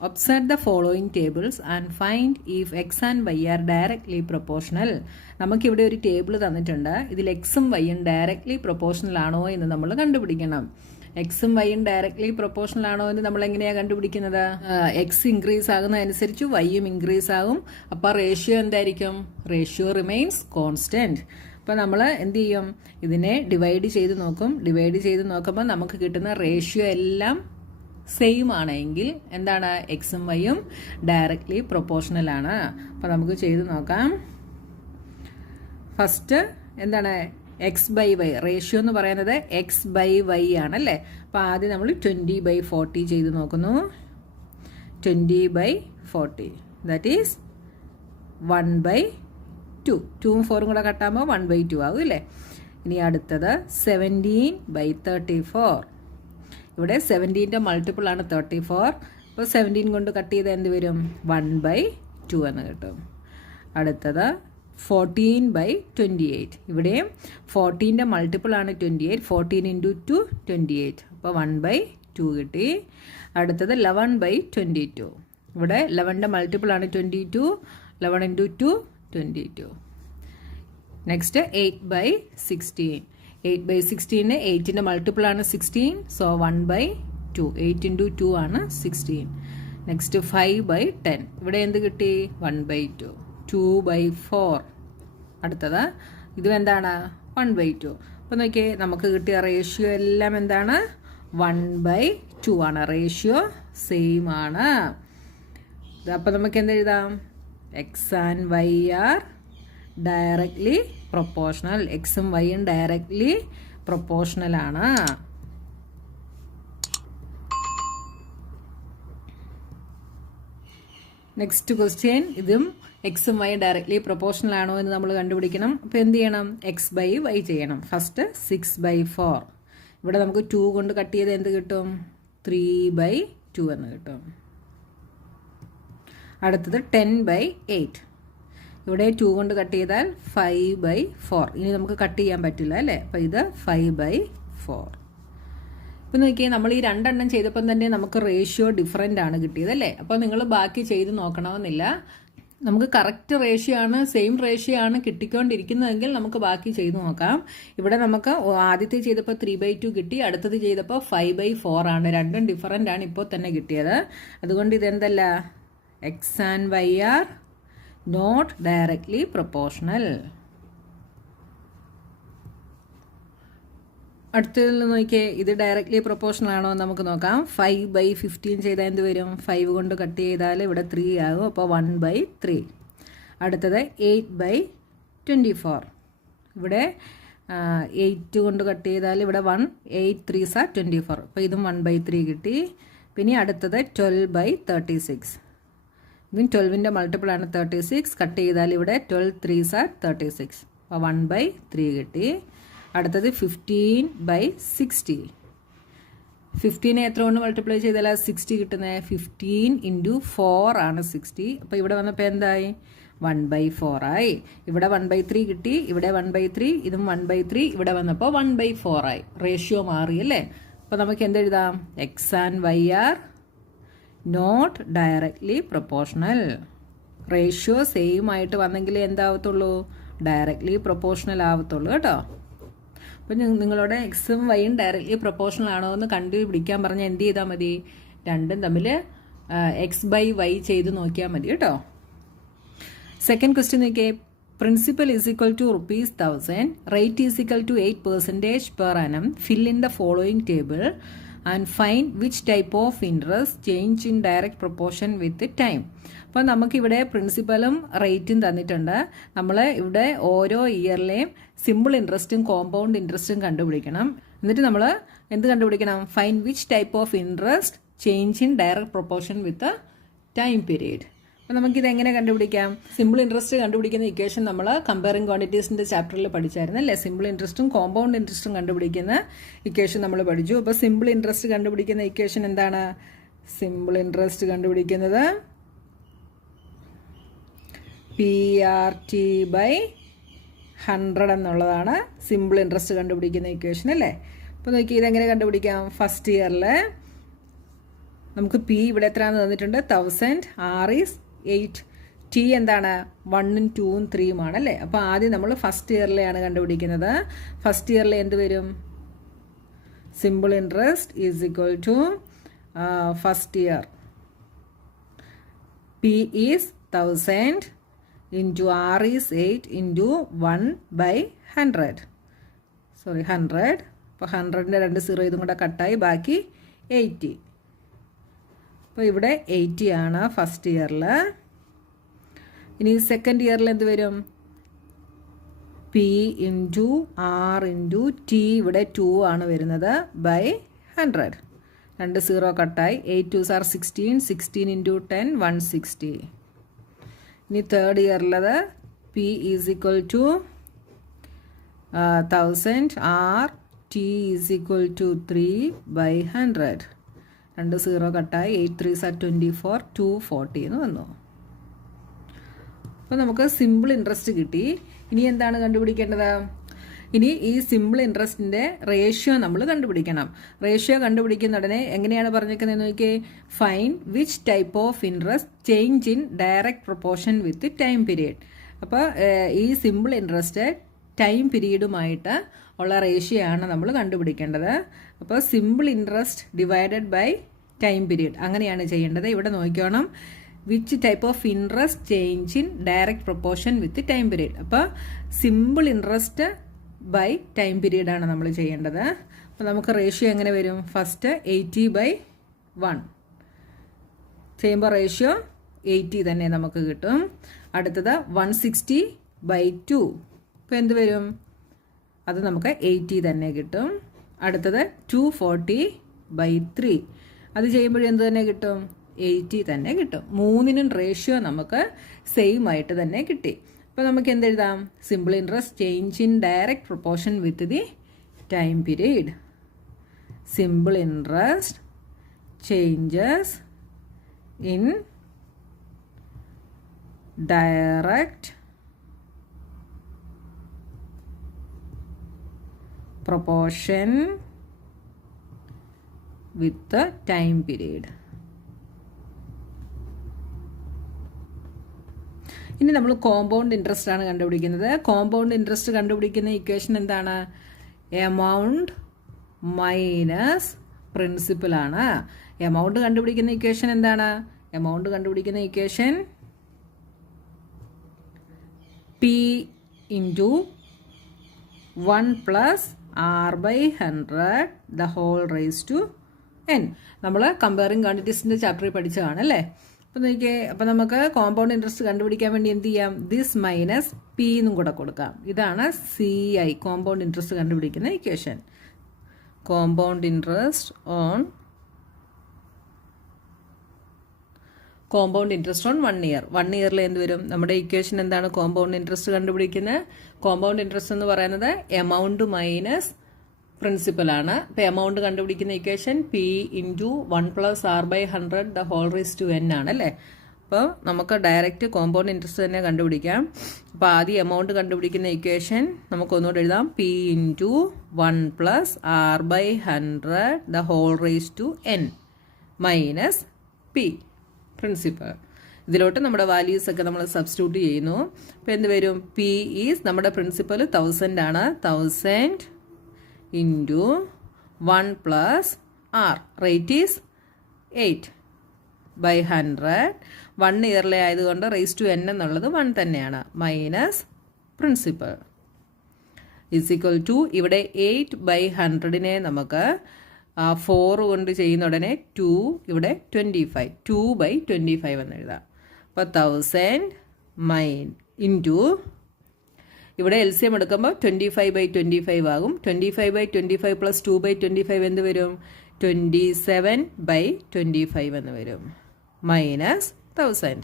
Observe the following tables and find if x and y are directly proportional. നമുക്കിവിടെ ഒരു table തന്നിട്ടുണ്ട്. ഇതിൽ എക്സും വൈയും ഡയറക്ട്ലി പ്രൊപ്പോർഷണൽ ആണോ എന്ന് നമ്മൾ കണ്ടുപിടിക്കണം. എക്സും വൈയും ഡയറക്ട്ലി പ്രൊപ്പോർഷണൽ ആണോ എന്ന് നമ്മൾ എങ്ങനെയാണ് കണ്ടുപിടിക്കുന്നത്? എക്സ് ഇൻക്രീസ് ആകുന്നതനുസരിച്ച് വൈയും ഇൻക്രീസ് ആകും. അപ്പോൾ റേഷ്യോ എന്തായിരിക്കും? Ratio remains constant. അപ്പോൾ നമ്മൾ എന്ത് ചെയ്യും? ഇതിനെ ഡിവൈഡ് ചെയ്ത് നോക്കും. ഡിവൈഡ് ചെയ്ത് നോക്കുമ്പോൾ നമുക്ക് കിട്ടുന്ന റേഷ്യോ എല്ലാം സെയിം ആണെങ്കിൽ എന്താണ്? എക്സും വൈയും ഡയറക്ട്ലി പ്രൊപ്പോർഷണൽ ആണ്. അപ്പോൾ നമുക്ക് ചെയ്ത് നോക്കാം. ഫസ്റ്റ് എന്താണ്? എക്സ് ബൈ വൈ റേഷ്യോ എന്ന് പറയുന്നത് എക്സ് ബൈ വൈ ആണല്ലേ. അപ്പോൾ ആദ്യം നമ്മൾ 20/40 ചെയ്ത് നോക്കുന്നു. 20/40 ദാറ്റ് ഈസ് 1/2. 2ഉം 4ഉം കൂടെ കട്ടാകുമ്പോൾ 1/2 ആകും അല്ലേ. ഇനി അടുത്തത് 17/34. ഇവിടെ 17ൻ്റെ മൾട്ടിപ്പിൾ ആണ് 34. അപ്പോൾ 17 കൊണ്ട് കട്ട് ചെയ്ത് എന്ത് വരും? 1/2 എന്ന് കിട്ടും. അടുത്തത് 14/28. ഇവിടെയും 14ൻ്റെ മൾട്ടിപ്പിൾ ആണ് 28. 14 × 2 28. അപ്പോൾ 1/2 കിട്ടി. അടുത്തത് 11/22. ഇവിടെ 11ൻ്റെ മൾട്ടിപ്പിൾ ആണ് 22. 11 × 2 22. നെക്സ്റ്റ് 8/16. 8/16 8ൻ്റെ മൾട്ടിപ്പിൾ ആണ് 16. സോ 1/2. 8 × 2 ആണ് 16. നെക്സ്റ്റ് 5/10. ഇവിടെ എന്ത് കിട്ടി? 1/2. 2/4. അടുത്തത് ഇതും എന്താണ്? 1/2. അപ്പോൾ നോക്കിയേ, നമുക്ക് കിട്ടിയ റേഷ്യോ എല്ലാം എന്താണ്? 1/2 ആണ്. റേഷ്യോ സെയിം ആണ്. അപ്പോൾ നമുക്ക് എന്തെഴുതാം? X and Y are directly proportional. എക്സും വൈയും ഡയറക്ട്ലി പ്രൊപ്പോർഷണൽ ആണ്. നെക്സ്റ്റ് ക്വസ്റ്റ്യൻ, ഇതും എക്സും വൈ ഡയറക്ട്ലി പ്രൊപ്പോർഷണൽ ആണോ എന്ന് നമ്മൾ കണ്ടുപിടിക്കണം. അപ്പോൾ എന്ത് ചെയ്യണം? എക്സ് ബൈ വൈ ചെയ്യണം. ഫസ്റ്റ് 6/4. ഇവിടെ നമുക്ക് 2 കൊണ്ട് കട്ട് ചെയ്ത് എന്ത് കിട്ടും? 3/2 എന്ന് കിട്ടും. അടുത്തത് 10/8. ഇവിടെ 2 കൊണ്ട് കട്ട് ചെയ്താൽ 5/4. ഇനി നമുക്ക് കട്ട് ചെയ്യാൻ പറ്റില്ല അല്ലേ. അപ്പോൾ ഇത് 5/4. ഇപ്പം നോക്കിയാൽ നമ്മൾ ഈ രണ്ടെണ്ണം ചെയ്തപ്പം തന്നെ നമുക്ക് റേഷ്യോ ഡിഫറൻ്റ് ആണ് കിട്ടിയത് അല്ലേ. അപ്പോൾ നിങ്ങൾ ബാക്കി ചെയ്ത് നോക്കണമെന്നില്ല. നമുക്ക് കറക്റ്റ് റേഷ്യോ ആണ്, സെയിം റേഷ്യോ ആണ് കിട്ടിക്കൊണ്ടിരിക്കുന്നതെങ്കിൽ നമുക്ക് ബാക്കി ചെയ്ത് നോക്കാം. ഇവിടെ നമുക്ക് ആദ്യത്തെ ചെയ്തപ്പോൾ 3/2 കിട്ടി. അടുത്തത് ചെയ്തപ്പോൾ 5/4 ആണ്. രണ്ടും ഡിഫറൻ്റ് ആണ് ഇപ്പോൾ തന്നെ കിട്ടിയത്. അതുകൊണ്ട് ഇതെന്തല്ല? X and Y are not directly proportional. അടുത്തതിൽ നിന്ന് നോക്കിയേ, ഇത് ഡയറക്ട്ലി പ്രൊപ്പോർഷണൽ ആണോ എന്ന് നമുക്ക് നോക്കാം. 5/15 ചെയ്താൽ എന്ത് വരും? 5 കൊണ്ട് കട്ട് ചെയ്താൽ ഇവിടെ 3 ആകും. അപ്പോൾ 1/3. അടുത്തത് 8/24. ഇവിടെ 8 കൊണ്ട് കട്ട് ചെയ്താൽ ഇവിടെ 1. 8 3s are 24. അപ്പോൾ ഇതും 1/3 കിട്ടി. പിന്നെ അടുത്തത് 12/36. ഇതും 12ൻ്റെ മൾട്ടിപ്പിൾ ആണ് 36. കട്ട് ചെയ്താൽ ഇവിടെ 12 3s are 36. അപ്പോൾ 1/3 കിട്ടി. അടുത്തത് 15/60. 15 എത്ര കൊണ്ട് മൾട്ടിപ്ലൈ ചെയ്താൽ 60 കിട്ടുന്നത്? 15 × 4 ആണ് 60. അപ്പോൾ ഇവിടെ വന്നപ്പോൾ എന്തായി? 1/4 ആയി. ഇവിടെ 1/3 കിട്ടി. ഇവിടെ 1/3. ഇതും 1/3. ഇവിടെ വന്നപ്പോൾ 1/4 ആയി. റേഷ്യോ മാറി അല്ലേ. അപ്പോൾ നമുക്ക് എന്തെഴുതാം? X and Y are not directly proportional. Ratio same ആയിട്ട് വന്നെങ്കിലേ എന്താവത്തുള്ളൂ? ഡയറക്ട്ലി പ്രൊപ്പോർഷണൽ ആവത്തുള്ളൂ കേട്ടോ. അപ്പം നിങ്ങളോട് എക്സും വൈയും ഡയറക്ട്ലി പ്രൊപ്പോർഷണൽ ആണോ എന്ന് കണ്ടുപിടിക്കാൻ പറഞ്ഞാൽ എന്ത് ചെയ്താൽ മതി? രണ്ടും തമ്മിൽ എക്സ് ബൈ വൈ ചെയ്ത് നോക്കിയാൽ മതി കേട്ടോ. സെക്കൻഡ് ക്വസ്റ്റ്യൻ നോക്കിയേ. Principal is equal to ₹1000. Rate is equal to 8% per annum. Fill in the following table and find which type of interest change in direct proportion with time. അപ്പോൾ നമുക്കിവിടെ പ്രിൻസിപ്പലും റേറ്റും തന്നിട്ടുണ്ട്. നമ്മൾ ഇവിടെ ഓരോ ഇയറിലെയും സിമ്പിൾ ഇൻട്രസ്റ്റും കോമ്പൗണ്ട് ഇൻട്രസ്റ്റും കണ്ടുപിടിക്കണം. എന്നിട്ട് നമ്മൾ എന്ത് കണ്ടുപിടിക്കണം? Find which type of interest change in direct proportion with time period. അപ്പോൾ നമുക്കിത് എങ്ങനെ കണ്ടുപിടിക്കാം? സിമ്പിൾ ഇൻട്രസ്റ്റ് കണ്ടുപിടിക്കുന്ന ഇക്വേഷൻ നമ്മൾ കമ്പയറിംഗ് ക്വാണ്ടിറ്റീസിൻ്റെ ചാപ്റ്ററിൽ പഠിച്ചായിരുന്നു അല്ലേ. സിമ്പിൾ ഇൻട്രസ്റ്റും കോമ്പൗണ്ട് ഇൻട്രസ്റ്റും കണ്ടുപിടിക്കുന്ന ഇക്വേഷൻ നമ്മൾ പഠിച്ചു. അപ്പോൾ സിമ്പിൾ ഇൻട്രസ്റ്റ് കണ്ടുപിടിക്കുന്ന ഇക്വേഷൻ എന്താണ്? സിമ്പിൾ ഇൻട്രസ്റ്റ് കണ്ടുപിടിക്കുന്നത് PRT/100 എന്നുള്ളതാണ് സിമ്പിൾ ഇൻട്രസ്റ്റ് കണ്ടുപിടിക്കുന്ന ഇക്വേഷൻ അല്ലേ. അപ്പോൾ നോക്കി ഇതെങ്ങനെ കണ്ടുപിടിക്കാം? ഫസ്റ്റ് ഇയറിൽ നമുക്ക് പി ഇവിടെ എത്രയാണെന്ന് തന്നിട്ടുണ്ട് 1000, ആർ ഈസ് 8, ടി എന്താണ് 1ഉം 2ഉം 3ഉം ആണല്ലേ. അപ്പോൾ ആദ്യം നമ്മൾ ഫസ്റ്റ് ഇയറിലെയാണ് കണ്ടുപിടിക്കുന്നത്. ഫസ്റ്റ് ഇയറിൽ എന്ത് വരും? Simple interest is equal to first year P is 1000 into R is 8 into 1/100. Sorry 100. അപ്പോൾ 100ൻ്റെ 2 സീറോ ഇതും കൂടെ കട്ടായി, ബാക്കി 80. അപ്പോൾ ഇവിടെ 80 ആണ് ഫസ്റ്റ് ഇയറിൽ. ഇനി സെക്കൻഡ് ഇയറിൽ എന്ത് വരും? P into R into T, ഇവിടെ 2 ആണ് വരുന്നത്, ബൈ 100. 2 സീറോ കട്ടായി, 8 2s are 16, 16 ഇൻറ്റു 10 160. ഇനി തേർഡ് ഇയറിലത് P is equal to 1000, R T is equal to 3/100. 2 zero കട്ടായി, 8 3s are 24, 240 എന്ന് വന്നു. അപ്പോൾ നമുക്ക് സിമ്പിൾ ഇൻട്രസ്റ്റ് കിട്ടി. ഇനി എന്താണ് കണ്ടുപിടിക്കേണ്ടത്? ഇനി ഈ സിമ്പിൾ ഇൻട്രസ്റ്റിൻ്റെ റേഷ്യോ നമ്മൾ കണ്ടുപിടിക്കണം. റേഷ്യോ കണ്ടുപിടിക്കുന്ന ഉടനെ എങ്ങനെയാണ് പറഞ്ഞിരിക്കുന്നതെന്ന് നോക്കിയേ. Fine which type of interest change in direct proportion with time period. അപ്പോൾ ഈ സിമ്പിൾ ഇൻട്രസ്റ്റ് ടൈം പീരീഡുമായിട്ട് ഉള്ള റേഷ്യോ ആണ് നമ്മൾ കണ്ടുപിടിക്കേണ്ടത്. അപ്പോൾ simple interest divided by time period അങ്ങനെയാണ് ചെയ്യേണ്ടത്. ഇവിടെ നോക്കിക്കോണം, which type of interest change in direct proportion with time period. അപ്പോൾ സിമ്പിൾ ഇൻട്രസ്റ്റ് ബൈ ടൈം പീരീഡാണ് നമ്മൾ ചെയ്യേണ്ടത്. അപ്പോൾ നമുക്ക് റേഷ്യോ എങ്ങനെ വരും? ഫസ്റ്റ് 80/1 ചെയ്യുമ്പോൾ റേഷ്യോ 80 തന്നെ നമുക്ക് കിട്ടും. അടുത്തത് 160/2, ഇപ്പോൾ എന്ത് വരും? അത് നമുക്ക് 80 തന്നെ കിട്ടും. അടുത്തത് 240/3, അത് ചെയ്യുമ്പോഴും എന്ത് തന്നെ കിട്ടും? 80 തന്നെ കിട്ടും. മൂന്നിനും റേഷ്യോ നമുക്ക് സെയിം ആയിട്ട് തന്നെ കിട്ടി. അപ്പോൾ നമുക്ക് എന്തെഴുതാം? Simple interest change in direct proportion with the time period. Simple interest changes in direct proportion with time period. ഇനി നമ്മൾ കോമ്പൗണ്ട് ഇൻട്രസ്റ്റ് ആണ് കണ്ടുപിടിക്കുന്നത്. കോമ്പൗണ്ട് ഇൻട്രസ്റ്റ് കണ്ടുപിടിക്കുന്ന ഇക്വേഷൻ എന്താണ്? എമൗണ്ട് മൈനസ് പ്രിൻസിപ്പൽ ആണ്. എമൗണ്ട് കണ്ടുപിടിക്കുന്ന ഇക്വേഷൻ എന്താണ്? എമൗണ്ട് കണ്ടുപിടിക്കുന്ന equation P into 1 + r/100 the whole raise to n. നമ്മൾ കമ്പയറിങ് ക്വാണ്ടിറ്റീസിൻ്റെ ചാപ്റ്ററിൽ പഠിച്ചതാണ് അല്ലേ. അപ്പോൾ നോക്കിയേ, അപ്പോൾ നമുക്ക് കോമ്പൗണ്ട് ഇൻട്രസ്റ്റ് കണ്ടുപിടിക്കാൻ വേണ്ടി എന്ത് ചെയ്യാം? ദിസ് മൈനസ് പി എന്നും കൂടെ കൊടുക്കാം. ഇതാണ് CI, കോമ്പൗണ്ട് ഇൻട്രസ്റ്റ് കണ്ടുപിടിക്കുന്ന equation. Compound interest on 1 year. 1 ഇയറിൽ എന്ത് വരും? നമ്മുടെ ഇക്വേഷൻ എന്താണ്? കോമ്പൗണ്ട് ഇൻട്രസ്റ്റ് കണ്ടുപിടിക്കുന്നത്. കോമ്പൗണ്ട് ഇൻട്രസ്റ്റ് എന്ന് പറയുന്നത് എമൗണ്ട് മൈനസ് പ്രിൻസിപ്പൽ ആണ്. ഇപ്പോൾ എമൗണ്ട് കണ്ടുപിടിക്കുന്ന equation P into 1 + r/100 the whole raise to n ആണല്ലേ. അപ്പോൾ നമുക്ക് ഡയറക്റ്റ് കോമ്പൗണ്ട് ഇൻട്രസ്റ്റ് തന്നെ കണ്ടുപിടിക്കാം. അപ്പോൾ ആദ്യം എമൗണ്ട് കണ്ടുപിടിക്കുന്ന ഇക്വേഷൻ നമുക്കൊന്നുകൂടെ എഴുതാം. P into 1 + r/100 the whole raise to n minus P principal. ഇതിലോട്ട് നമ്മുടെ വാല്യൂസ് ഒക്കെ നമ്മൾ സബ്സ്റ്റിറ്റ്യൂട്ട് ചെയ്യുന്നു. അപ്പോൾ എന്ത് വരും? പി ഈസ് നമ്മുടെ പ്രിൻസിപ്പൽ 1000 ആണ്. 1000 ഇൻറ്റു 1 + r, റേറ്റ് ഈസ് 8/100. 1 ഇയറിലെ ആയതുകൊണ്ട് റേസ് ടു n എന്നുള്ളത് 1 തന്നെയാണ്, minus principal is equal to, ഇവിടെ 8/100നെ നമുക്ക് 4 കൊണ്ട് ചെയ്യുന്ന ഉടനെ 2, ഇവിടെ 25, 2/25 എന്ന് എഴുതാം. അപ്പോൾ 1000 ഇൻറ്റു, ഇവിടെ LCM എടുക്കുമ്പോൾ 25/25 ആകും. 25/25 + 2/25 എന്ത് വരും? 27/25 എന്ന് വരും, മൈനസ് 1000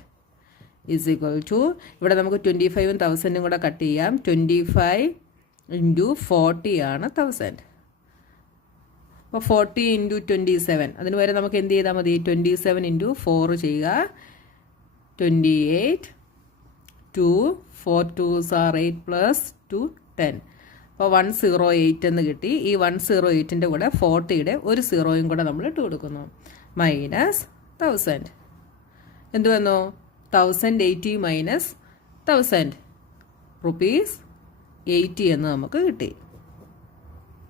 ഇസ് ഈക്വൽ ടു, ഇവിടെ നമുക്ക് 25ഉം 1000ഉം കൂടെ കട്ട് ചെയ്യാം. 25 ഇൻറ്റു 40 ആണ് 1000. അപ്പോൾ 40 ഇൻറ്റു 27, അതിന് വരെ നമുക്ക് എന്ത് ചെയ്താൽ മതി? 27 ഇൻറ്റു 4 ചെയ്യുക. 28, 2, 4 2s are 8 + 2 10. അപ്പോൾ 108 എന്ന് കിട്ടി. ഈ 108ൻ്റെ കൂടെ 40യുടെ ഒരു സീറോയും കൂടെ നമ്മൾ ഇട്ട് കൊടുക്കുന്നു. മൈനസ് 1000. എന്ത് വന്നു? 1080 മൈനസ് 1000 റുപ്പീസ് 80 എന്ന് നമുക്ക് കിട്ടി.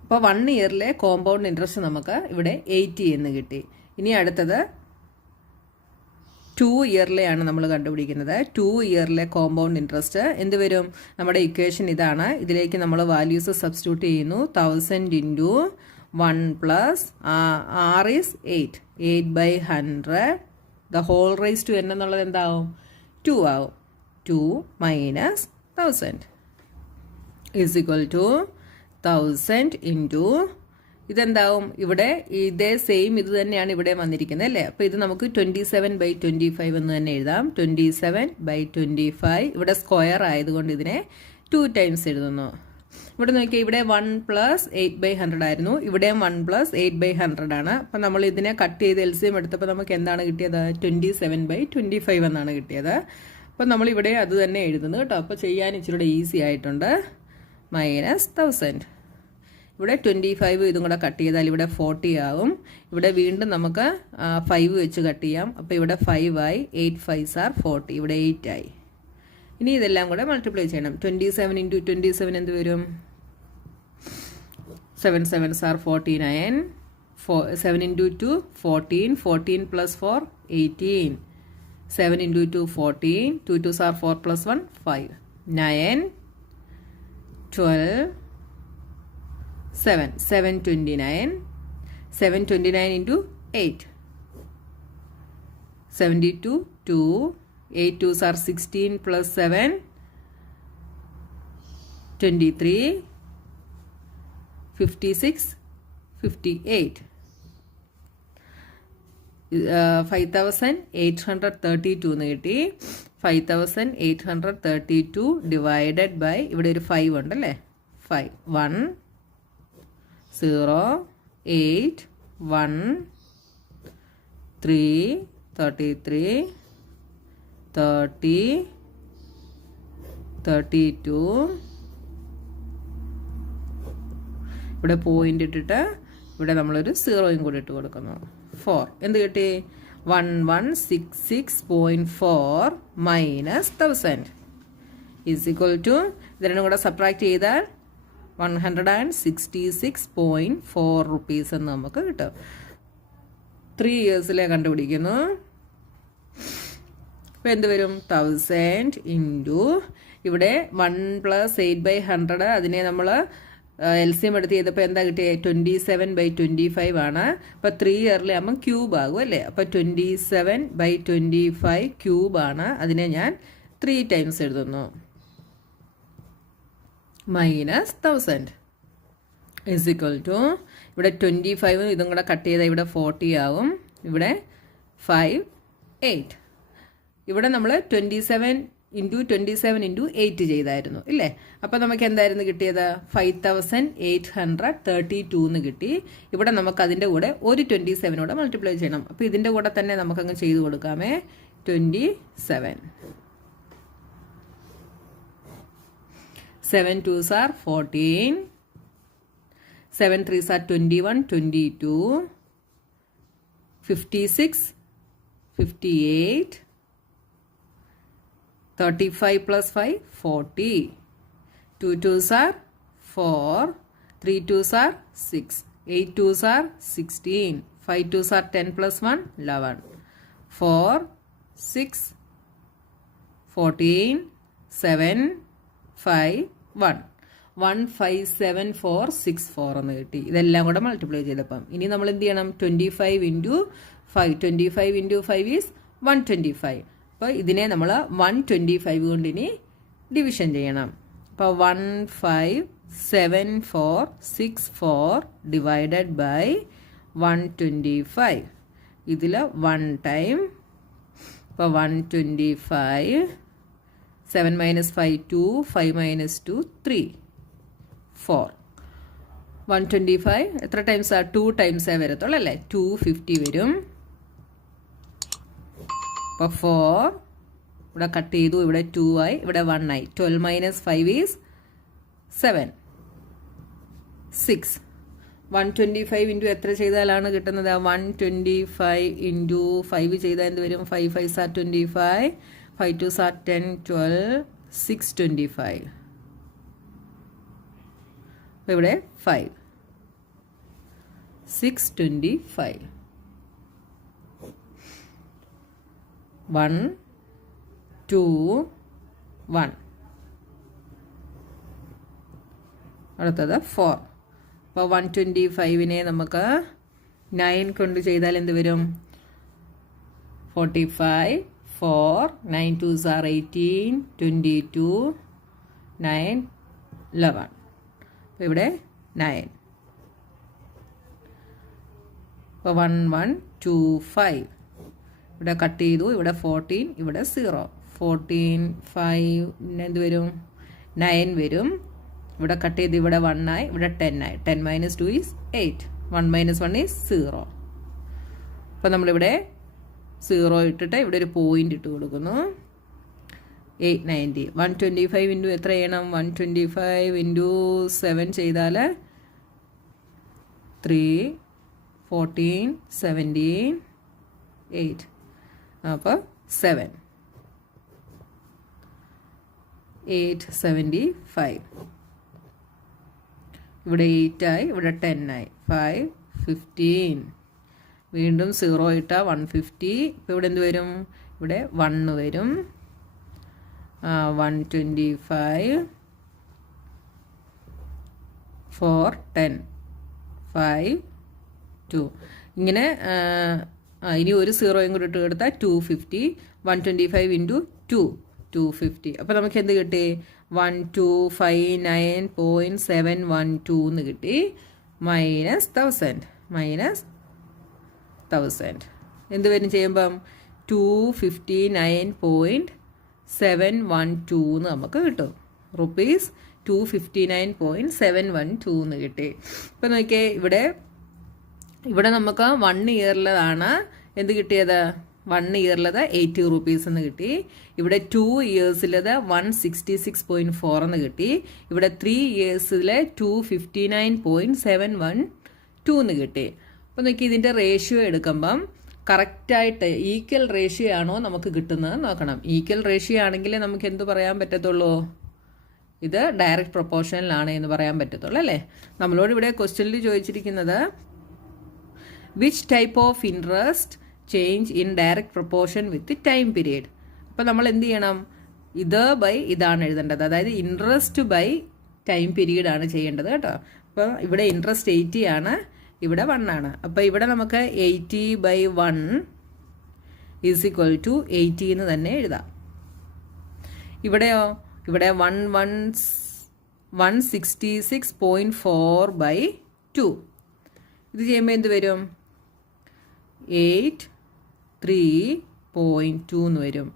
അപ്പോൾ 1 ഇയറിലെ കോമ്പൗണ്ട് ഇൻട്രസ്റ്റ് നമുക്ക് ഇവിടെ 80 എന്ന് കിട്ടി. ഇനി അടുത്തത് 2 ഇയറിലെയാണ് നമ്മൾ കണ്ടുപിടിക്കുന്നത്. 2 ഇയറിലെ കോമ്പൗണ്ട് ഇൻട്രസ്റ്റ് എന്ത് വരും? നമ്മുടെ ഇക്വേഷൻ ഇതാണ്. ഇതിലേക്ക് നമ്മൾ വാല്യൂസ് സബ്സ്റ്റിറ്റ്യൂട്ട് ചെയ്യുന്നു. 1000 into 1 plus r is 8. 8/100 the whole raise to n എന്നുള്ളത് എന്താവും? 2 ആവും. 2 minus 1000 is equal to 1000 into ഇതെന്താവും? ഇവിടെ ഇതേ സെയിം ഇത് തന്നെയാണ് ഇവിടെ വന്നിരിക്കുന്നത് അല്ലേ? അപ്പോൾ ഇത് നമുക്ക് 27/25 എന്ന് തന്നെ എഴുതാം. 27/25. ഇവിടെ സ്ക്വയർ ആയതുകൊണ്ട് ഇതിനെ 2 ടൈംസ് എഴുതുന്നു. ഇവിടെ നോക്കിയാൽ ഇവിടെ 1 പ്ലസ് 8/100 ആയിരുന്നു. ഇവിടെയും 1 പ്ലസ് 8/100 ആണ്. അപ്പം നമ്മൾ ഇതിനെ കട്ട് ചെയ്ത് LCM എടുത്തപ്പോൾ നമുക്ക് എന്താണ് കിട്ടിയത്? 27/25 എന്നാണ് കിട്ടിയത്. അപ്പം നമ്മളിവിടെ അത് തന്നെ എഴുതുന്നു കേട്ടോ. അപ്പോൾ ചെയ്യാൻ ഇച്ചിരി ഈസി ആയിട്ടുണ്ട്. മൈനസ് 1000. ഇവിടെ 25 ഇതും കൂടെ കട്ട് ചെയ്താൽ ഇവിടെ 40 ആവും. ഇവിടെ വീണ്ടും നമുക്ക് 5 വെച്ച് കട്ട് ചെയ്യാം. അപ്പോൾ ഇവിടെ 5 ആയി. 8 5s are 40. ഇവിടെ 8 ആയി. ഇനി ഇതെല്ലാം കൂടെ മൾട്ടിപ്ലൈ ചെയ്യണം. 27 ഇൻറ്റു 27 എന്ത് വരും? 7 7s are 49. 7 into 2 14. 14 plus 4 18. 7 into 2 14. 2 2s are 4 plus 1 5. 9 12 7 729. 729 into 8 72 2 8 2s are 16 plus 7 23 56 58 5832 എന്ന് കിട്ടി. 5832 ഡിവൈഡഡ് ബൈ ഇവിടെ ഒരു 5 ഉണ്ടല്ലേ? 5 1 0 8 1 3 33 30 32 ഇവിടെ പോയിന്റ് ഇട്ടിട്ട് ഇവിടെ നമ്മളൊരു 0യും കൂടി ഇട്ട് കൊടുക്കുന്നു. 4 എന്ത് കിട്ടി? 1166.4 മൈനസ് 1000 ഈസ് ഈക്വൽ ടു ഇത് രണ്ടും കൂടെ സബ്ട്രാക്ട് ചെയ്താൽ 166.4 റുപ്പീസ് എന്ന് നമുക്ക് കിട്ടും. 3 ഇയേഴ്സിലെ കണ്ടുപിടിക്കുന്നു. അപ്പോൾ എന്ത് വരും? 1000 ഇൻറ്റു ഇവിടെ 1 പ്ലസ് 8/100 അതിനെ നമ്മൾ LCM എടുത്ത് ചെയ്തപ്പോൾ എന്താ കിട്ടിയത്? 27/25 ആണ്. അപ്പോൾ 3 ഇയറിലെ ആകുമ്പോൾ ക്യൂബ് ആകും അല്ലേ? അപ്പോൾ 27/25 ക്യൂബാണ്. അതിനെ ഞാൻ 3 ടൈംസ് എഴുതുന്നു. മൈനസ് 1000 ഇസ് ഈക്വൽ ടു ഇവിടെ 25 ഇതും കൂടെ കട്ട് ചെയ്താൽ ഇവിടെ 40 ആവും. ഇവിടെ 5 8. ഇവിടെ നമ്മൾ 27 ഇൻറ്റു 27 ഇൻറ്റു 8 ചെയ്തായിരുന്നു ഇല്ലേ? അപ്പോൾ നമുക്ക് എന്തായിരുന്നു കിട്ടിയത്? 5832 എന്ന് കിട്ടി. ഇവിടെ നമുക്ക് അതിൻ്റെ കൂടെ ഒരു 27 മൾട്ടിപ്ലൈ ചെയ്യണം. അപ്പോൾ ഇതിൻ്റെ കൂടെ തന്നെ നമുക്കങ്ങ് ചെയ്ത് കൊടുക്കാമേ. 27 7 2s are 14. 7 3s are 21 22 56 58 35 plus 5 40. 2 2s are 4. 3 2s are 6. 8 2s are 16. 5 2s are 10 plus 1 11. 4 6 14 7 5 1 157464 എന്ന് കിട്ടി. ഇതെല്ലാം കൂടെ മൾട്ടിപ്ലൈ ചെയ്തപ്പം ഇനി നമ്മൾ എന്ത് ചെയ്യണം? 25 ഇൻറ്റു 5. 25 into 5 is 125. അപ്പോൾ ഇതിനെ നമ്മൾ 125 കൊണ്ട് ഇനി ഡിവിഷൻ ചെയ്യണം. അപ്പോൾ 157,464 ഡിവൈഡഡ് ബൈ 125. ഇതിൽ 1 ടൈം. അപ്പോൾ 125. 7 minus 5 2. 5 minus 2 3 4. 125 എത്ര ടൈംസ് ആ? 2 ടൈംസേ വരത്തുള്ളൂ അല്ലേ? 250 വരും. അപ്പോൾ 4 ഇവിടെ കട്ട് ചെയ്തു. ഇവിടെ 2 ആയി. ഇവിടെ 1 ആയി. 12 minus 5 is 7 6. 125 ഇൻറ്റു എത്ര ചെയ്താലാണ് കിട്ടുന്നത്? 125 ഇൻറ്റു 5 ചെയ്താൽ എന്ത് വരും? 5 5s are 25, 5 2s are 10, 12, 625. അപ്പോൾ ഇവിടെ 5 625. 1 2 1. അടുത്തത് 4. അപ്പോൾ 125നെ നമുക്ക് 9 കൊണ്ട് ചെയ്താൽ എന്ത് വരും? 45 4 9 2s are 18, 22, 9 11. അപ്പോൾ ഇവിടെ 9. അപ്പോൾ 1 1 2 5. ഇവിടെ കട്ട് ചെയ്തു. ഇവിടെ 14, ഇവിടെ 0. 14 5 എന്ത് വരും? 9 വരും. ഇവിടെ കട്ട് ചെയ്ത് ഇവിടെ 1 ആയി, ഇവിടെ 10 ആയി. 10 - 2 is 8. 1 - 1 is 0. അപ്പോൾ നമ്മളിവിടെ 0 ഇട്ടിട്ട് ഇവിടെ ഒരു പോയിന്റ് ഇട്ട് കൊടുക്കുന്നു. 890. 125 ഇൻറ്റു എത്ര ചെയ്യണം? 125 ഇൻറ്റു 7 ചെയ്താൽ 3 14 17 8. അപ്പോൾ 7 875. ഇവിടെ 8 ആയി, ഇവിടെ 10 ആയി. 5 15. വീണ്ടും 0 ഇട്ടാൽ 150. ഇപ്പോൾ ഇവിടെ എന്ത് വരും? ഇവിടെ 1 വരും. 125 4 10 5 2. ഇങ്ങനെ ഇനി ഒരു 0യും കൂടി ഇട്ട് കൊടുത്താൽ 250. 125 ഇൻറ്റു 2 250. അപ്പോൾ നമുക്ക് എന്ത് കിട്ടി? 1259.712 എന്ന് കിട്ടി. -1000 -1000 എന്ത് വരും ചെയ്യുമ്പം? 259.712 എന്ന് നമുക്ക് കിട്ടും. റുപ്പീസ് 259.712 എന്ന് കിട്ടി. ഇപ്പം നോക്കിയേ, ഇവിടെ നമുക്ക് 1 ഇയറിലതാണ് എന്ത് കിട്ടിയത്? 1 ഇയറിലത് 80 റുപ്പീസ് എന്ന് കിട്ടി. ഇവിടെ 2 ഇയേഴ്സിലത് 166.4 എന്ന് കിട്ടി. ഇവിടെ 3 ഇയേഴ്സിൽ 259.712 എന്ന് കിട്ടി. അപ്പോൾ നോക്കി, ഇതിൻ്റെ റേഷ്യോ എടുക്കുമ്പം കറക്റ്റായിട്ട് ഈക്വൽ റേഷ്യോ ആണോ നമുക്ക് കിട്ടുന്നത് നോക്കണം. ഈക്വൽ റേഷ്യോ ആണെങ്കിൽ നമുക്ക് എന്ത് പറയാൻ പറ്റത്തുള്ളൂ? ഇത് ഡയറക്റ്റ് പ്രൊപ്പോർഷനിലാണ് എന്ന് പറയാൻ പറ്റത്തുള്ളൂ അല്ലേ? നമ്മളോട് ഇവിടെ ക്വസ്റ്റ്യനിൽ ചോദിച്ചിരിക്കുന്നത് which type of interest change in direct proportion with time period. അപ്പോൾ നമ്മൾ എന്ത് ചെയ്യണം? ഇത് ബൈ ഇതാണ് എഴുതേണ്ടത്. അതായത് ഇൻട്രസ്റ്റ് ബൈ ടൈം പീരീഡ് ആണ് ചെയ്യേണ്ടത് കേട്ടോ. അപ്പോൾ ഇവിടെ ഇൻട്രസ്റ്റ് 80 ആണ്, ഇവിടെ 1 ആണ്. അപ്പോൾ ഇവിടെ നമുക്ക് 80/1 ഈസ് ഈക്വൽ ടു 80 എന്ന് തന്നെ എഴുതാം. ഇവിടെയോ? ഇവിടെ 166.4/2. ഇത് ചെയ്യുമ്പോൾ എന്ത് വരും? 83.2 എന്ന് വരും.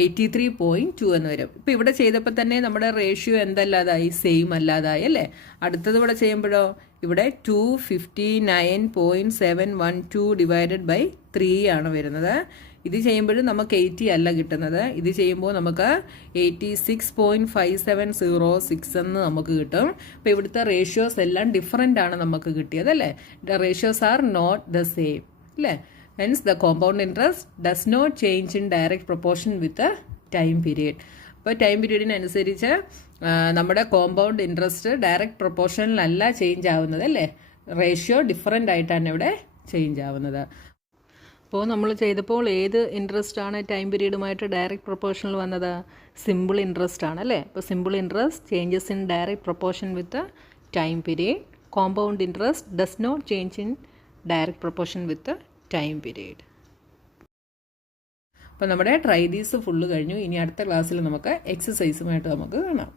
83.2 എന്ന് വരും. ഇപ്പോൾ ഇവിടെ ചെയ്തപ്പോൾ തന്നെ നമ്മുടെ റേഷ്യോ എന്തല്ലാതായി? സെയിം അല്ലാതായി അല്ലേ? അടുത്തത് ഇവിടെ ചെയ്യുമ്പോഴോ ഇവിടെ 259.712 ഡിവൈഡഡ് ബൈ 3 ആണ് വരുന്നത്. ഇത് ചെയ്യുമ്പോഴും നമുക്ക് 80 അല്ല കിട്ടുന്നത്. ഇത് ചെയ്യുമ്പോൾ നമുക്ക് 86.5706 എന്ന് നമുക്ക് കിട്ടും. അപ്പോൾ ഇവിടുത്തെ റേഷ്യോസ് എല്ലാം ഡിഫറെൻ്റ് ആണ് നമുക്ക് കിട്ടിയത് അല്ലേ? The ratios are not the same അല്ലേ? Hence, the compound interest does not change in direct proportion with the time period. അപ്പോൾ ടൈം പീരീഡിനനുസരിച്ച് നമ്മുടെ കോമ്പൗണ്ട് ഇൻട്രസ്റ്റ് ഡയറക്റ്റ് പ്രൊപ്പോർഷനിലല്ല ചേഞ്ച് ആവുന്നത് അല്ലേ? റേഷ്യോ ഡിഫറെൻ്റ് ആയിട്ടാണ് ഇവിടെ ചേഞ്ച് ആവുന്നത്. അപ്പോൾ നമ്മൾ ചെയ്തപ്പോൾ ഏത് ഇൻട്രസ്റ്റ് ആണ് ടൈം പീരീഡുമായിട്ട് ഡയറക്റ്റ് പ്രൊപ്പോർഷനിൽ വന്നത്? സിമ്പിൾ ഇൻട്രസ്റ്റ് ആണ് അല്ലേ? അപ്പോൾ simple interest changes in direct proportion with time period. Compound interest does not change in direct proportion with time period. അപ്പോൾ നമ്മുടെ ട്രൈ ദീസ് ഫുള്ള് കഴിഞ്ഞു. ഇനി അടുത്ത ക്ലാസ്സിൽ നമുക്ക് എക്സസൈസുമായിട്ട് നമുക്ക് കാണാം.